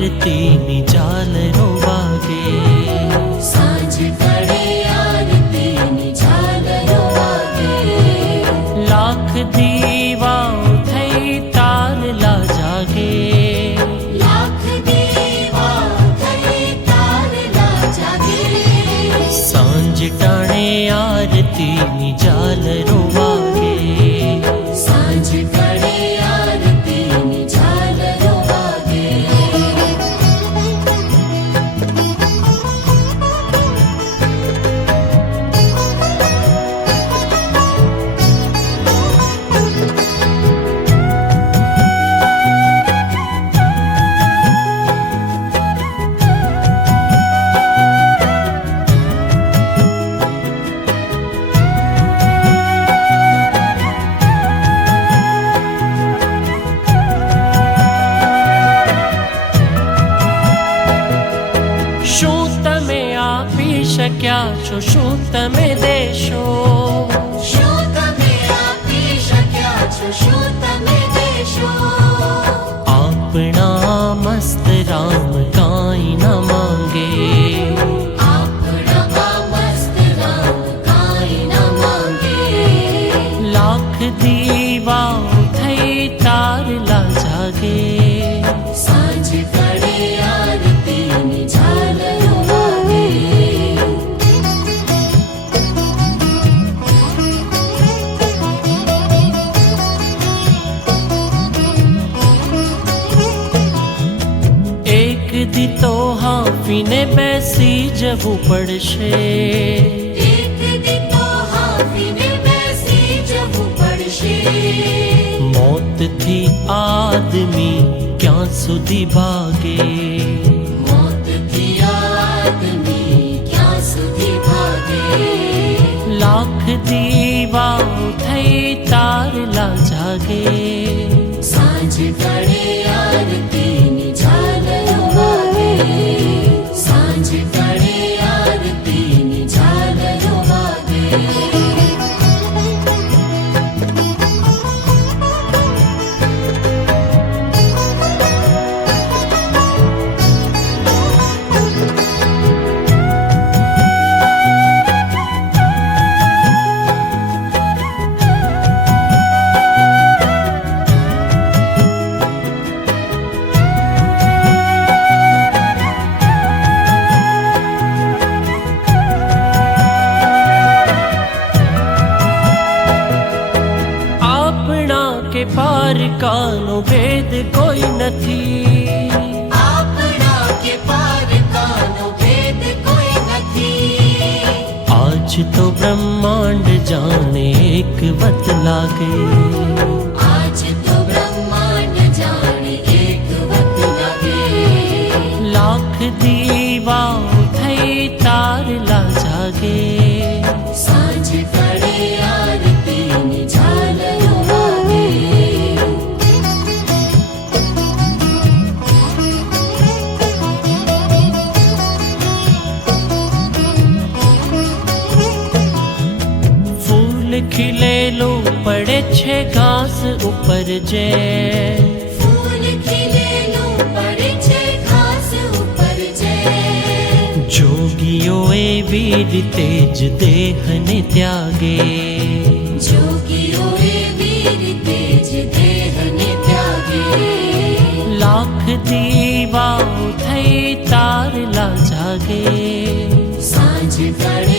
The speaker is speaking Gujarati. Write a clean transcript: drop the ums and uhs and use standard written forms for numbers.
આરતીની ઝાલરો વાગે, સાંજ પડે આરતીની ઝાલરો વાગે, લાખ દીવાઓ થઈ તારલા જાગે, લાખ દીવાઓ થઈ તારલા જાગે, સાંજ ટાણે આરતીની ઝાલરો વાગે, સાંજ પડે આરતીની ઝાલરો વાગે. શું તમે આપી શક્યા છો, શું તમે દેશો, શું તમે આપી શક્યા છો, શું તમે દેશો, આપણા મસ્ત રામ કાંઈ ન માંગે, આપણા મસ્ત રામ કાંઈ ન માંગે, લાખ દીવાઓ થઈ તારલા જાગે, સાંજ પડે આરતીની ઝાલરો વાગે. એક દી તો હાંફીને બેસી જવું પડશે, એક દી તો હાંફીને બેસી જવું પડશે, મોતથી આદમી ક્યાં સુધી ભાગે, મોતથી આદમી ક્યાં સુધી ભાગે, લાખ દીવાઓ થઈ તારલા જાગે, સાંજ પડે આરતીની ઝાલરો વાગે, સાંજ પડે આરતીની ઝાલરો વાગે. આપણા કે પારકાનો ભેદ કોઈ નથી, આપણા કે પારકાનો ભેદ કોઈ નથી, આજ તો બ્રહ્માંડ જાણે એક વત લાગે, આજ તો બ્રહ્માંડ જાણે એક વત લાગે, લાખ દીવાઓ થઈ તારલા જાગે, સાંજ પડે આરતીની ઝાલરો વાગે. ફૂલ ખીલેલું પડે છે ઘાસ ઉપર જે, ફૂલ ખીલેલું પડે છે ઘાસ ઉપર જે, જોગીઓ એવી રીતે જ દેહને ત્યાગે, જોગીઓ એવી રીતે જ દેહને ત્યાગે, લાખ દીવાઓ થઈ તારલા જાગે, સાંજ પડે